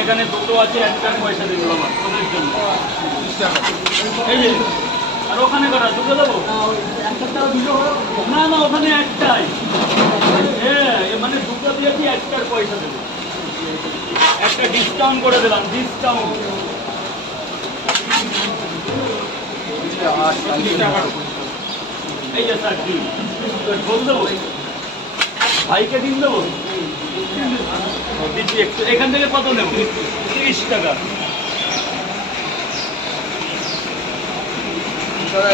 এখানে দুটো আছে, একটার পয়সা দিয়ে দিলাম তোদের জন্য। এই যে আর ওখানে কটা দুটো দেবো? না না, ওখানে একটাই। হ্যাঁ, মানে দুটো দিয়েছি, একটার পয়সা দেবো। একটা ডিসকাউন্ট করে দিলাম, ডিসকাউন্ট। এই যে স্যার ডিম ঝোল দেবো, ভাইকে ডিম দেবো দিচ্ছি একটু। এখান থেকে কত নেব? 30 টাকা।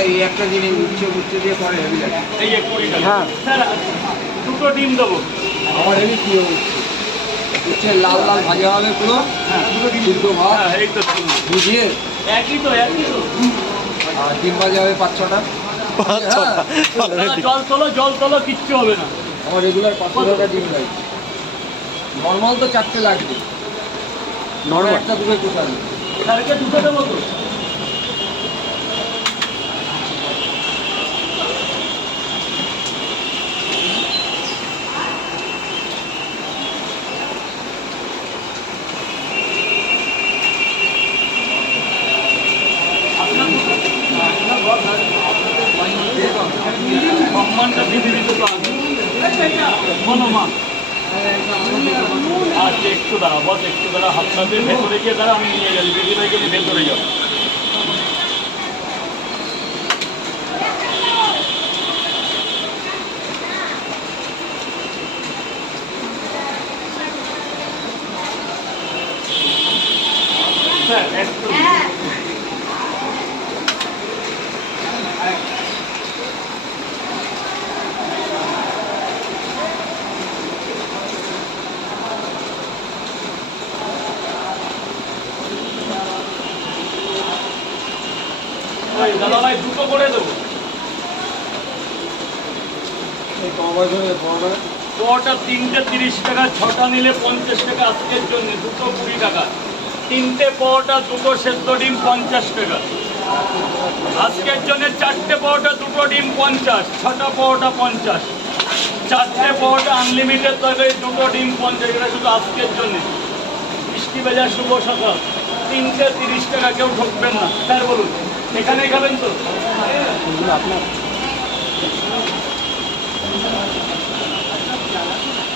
এই একটা জিনিস উচ্ছে দিয়ে করে হেভি লাগে। এই যে 20 টাকা। হ্যাঁ স্যার দুটো ডিম দেবো। আমার হেভি প্রিয় উচ্ছে, লাল লাল ভাজা হবে পুরো। হ্যাঁ দুটো ডিম সিদ্ধ ভাত। হ্যাঁ এই তো বুঝিয়ে একই তো, একই তো। আর ডিম ভাজা হবে 5-6টা। জল তোলো, জল তোলো, কিচ্ছু হবে না। আমার রেগুলার 500 ডিম লাগে। নর্মাল তো 4টে লাগবে, নর্মাল একটা দুটো পোষাবে। স্যারকে দুটো দেবো তো? সম্মানটা পৃথিবীতে তো আছে মনোমান। আচ্ছা একটু দাঁড়া বস, একটু দাঁড়া, হাতটাতে ভেতরে গিয়ে দাঁড়া, আমি নিয়ে গেছি দিদি ভাইকে নিয়ে ভেতরে যাও। স্যার একটু দাদা ভাই দুটো করে দেবো। পোয়াটা 3টে 30 টাকা, 6টা নিলে 50 টাকা। আজকের জন্য দুটো 20 টাকা। 3টে পোয়াটা, দুটো সেদ্ধ ডিম 50 টাকা। আজকের জন্য 4টে পোয়াটা, দুটো ডিম 50, 6টা পোয়াটা 50, 4টে পোয়াটা আনলিমিটেড তরকারি, দুটো ডিম 50। এটা শুধু আজকের জন্য। বৃষ্টি বাজার শুভ সকাল। 3টে 30 টাকা, কেউ ঠকবেন না। স্যার বলুন, এখানে খাবেন তো? আপনার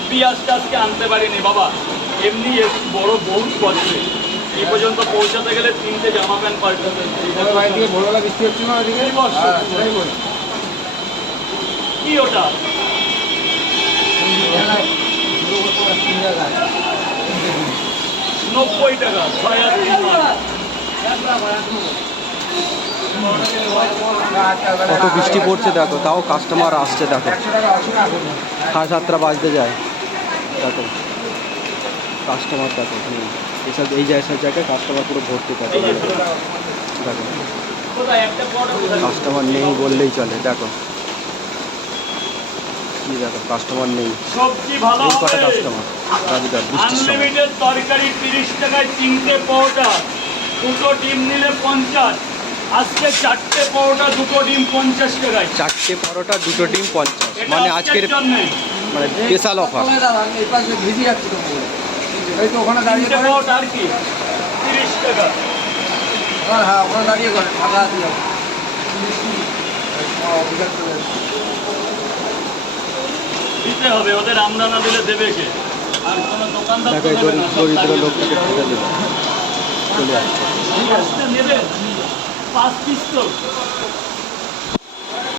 পেঁয়াজটা আজকে আনতে পারিনি বাবা, এমনি একটু বড় বহুত কষ্টে। এই পর্যন্ত পৌঁছাতে গেলে 3টে জামা প্যান্ট পাল্টাতে। বাইরে থেকে ভোরবেলা বৃষ্টি হচ্ছে না ওদিকে? সেটাই বল। কি ওটা? নব্বই টাকা, 6 আর 3 মাস। কত বৃষ্টি পড়ছে দেখো, তাও কাস্টমার আসছে দেখো। 7:30 বাজতে যায় দেখো, কাস্টমার দেখো। এসব এই জায়গায় কাস্টমার পুরো ভর্তি থাকে দেখো। কাস্টমার নেই বললেই চলে দেখো, কি দেখো কাস্টমার নেই। সবজি ভালো এই কটা হবে। কাস্টমার রাজুদার বৃষ্টির সময়। আনলিমিটেড তরকারি 30 টাকায় 3টে পরোটা, দুটো ডিম নিলে 50। আজকে 4টে পরোটা, দুটো ডিম 50 টাকায়। 4টে পরোটা, দুটো ডিম 50, এটা মানে আজকের জন্যে। মানে স্পেশাল অফার। এই পাশে ভিজে যাচ্ছে তো, এই তো ওখানে দাঁড়িয়ে 3টে করে। পরোটা আর কি 30 টাকা। হ্যাঁ ওখানে দাঁড়িয়ে করে ফাঁকা দিয়ে দিতে হবে ওদের, আমরা না দিলে দেবে কে? আর কোনো দোকানদার তো দেখো এই দেবে না, সব দরিদ্র লাগিয়ে লোকটাকে দেবে। ঠেকে দেবে, চলে আসছে। আসতে নেবে 5 পিস তো।